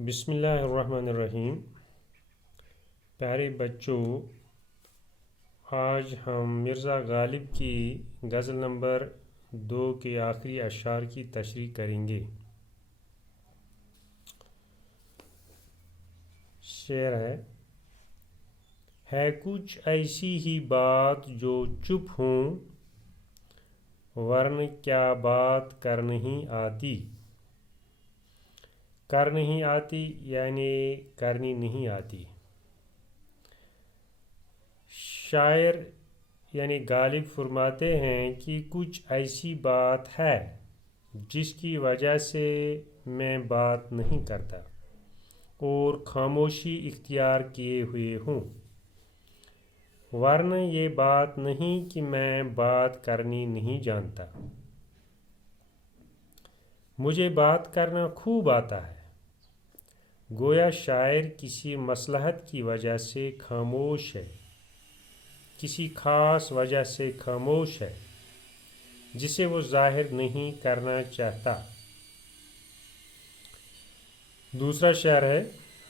بسم اللہ الرحمن الرحیم۔ پیارے بچوں، آج ہم مرزا غالب کی غزل نمبر 2 کے آخری اشعار کی تشریح کریں گے۔ شعر ہے کچھ ایسی ہی بات جو چپ ہوں، ورنہ کیا بات کر نہیں آتی۔ کر نہیں آتی یعنی کرنی نہیں آتی۔ شاعر یعنی غالب فرماتے ہیں کہ کچھ ایسی بات ہے جس کی وجہ سے میں بات نہیں کرتا اور خاموشی اختیار کیے ہوئے ہوں، ورنہ یہ بات نہیں کہ میں بات کرنی نہیں جانتا۔ مجھے بات کرنا خوب آتا ہے۔ گویا شاعر کسی مصلحت کی وجہ سے خاموش ہے، کسی خاص وجہ سے خاموش ہے جسے وہ ظاہر نہیں کرنا چاہتا۔ دوسرا شعر ہے،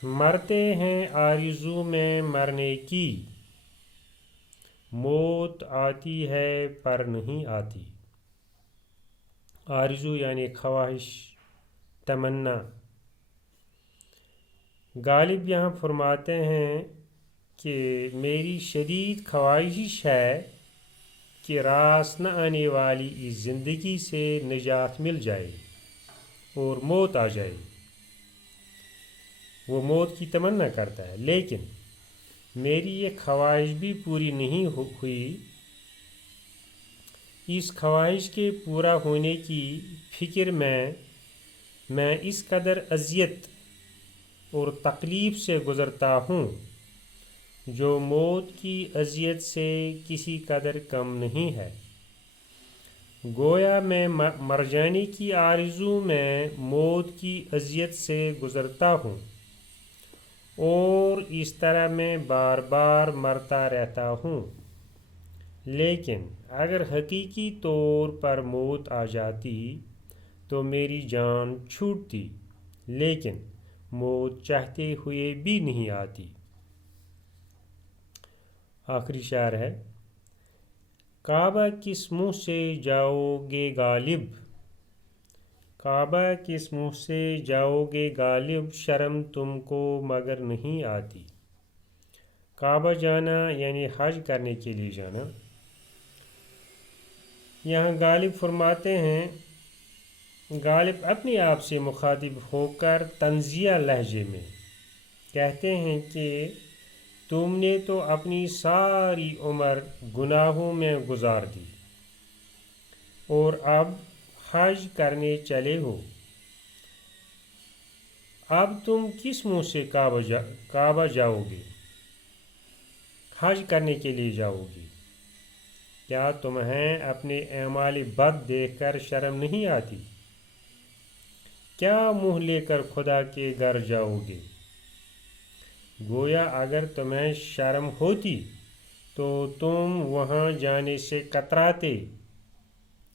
مرتے ہیں آرزو میں مرنے کی، موت آتی ہے پر نہیں آتی۔ آرزو یعنی خواہش، تمنا۔ غالب یہاں فرماتے ہیں کہ میری شدید خواہش ہے کہ راس نہ آنے والی اس زندگی سے نجات مل جائے اور موت آ جائے۔ وہ موت کی تمنا کرتا ہے، لیکن میری یہ خواہش بھی پوری نہیں ہوئی۔ اس خواہش کے پورا ہونے کی فکر میں اس قدر اذیت اور تکلیف سے گزرتا ہوں جو موت کی اذیت سے کسی قدر کم نہیں ہے۔ گویا میں مر جانے کی آرزو میں موت کی اذیت سے گزرتا ہوں اور اس طرح میں بار بار مرتا رہتا ہوں۔ لیکن اگر حقیقی طور پر موت آ جاتی تو میری جان چھوٹتی، لیکن موت چاہتے ہوئے بھی نہیں آتی۔ آخری شعر ہے، کعبہ کس منہ سے جاؤ گے غالب، کعبہ کس منہ سے جاؤ گے غالب، شرم تم کو مگر نہیں آتی۔ کعبہ جانا یعنی حج کرنے کے لیے جانا۔ یہاں غالب فرماتے ہیں، غالب اپنے آپ سے مخاطب ہو کر طنزیہ لہجے میں کہتے ہیں کہ تم نے تو اپنی ساری عمر گناہوں میں گزار دی اور اب حج کرنے چلے ہو، اب تم کس منہ سے کعبہ جاؤ گے، حج کرنے کے لیے جاؤ گے؟ کیا تمہیں اپنے اعمال بد دیکھ کر شرم نہیں آتی؟ کیا منہ لے کر خدا کے گھر جاؤ گے؟ گویا اگر تمہیں شرم ہوتی تو تم وہاں جانے سے کتراتے،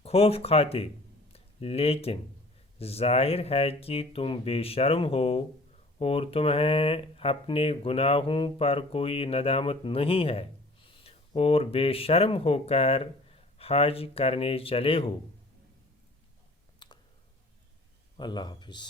خوف کھاتے، لیکن ظاہر ہے کہ تم بے شرم ہو اور تمہیں اپنے گناہوں پر کوئی ندامت نہیں ہے اور بے شرم ہو کر حج کرنے چلے ہو۔ اللہ حافظ۔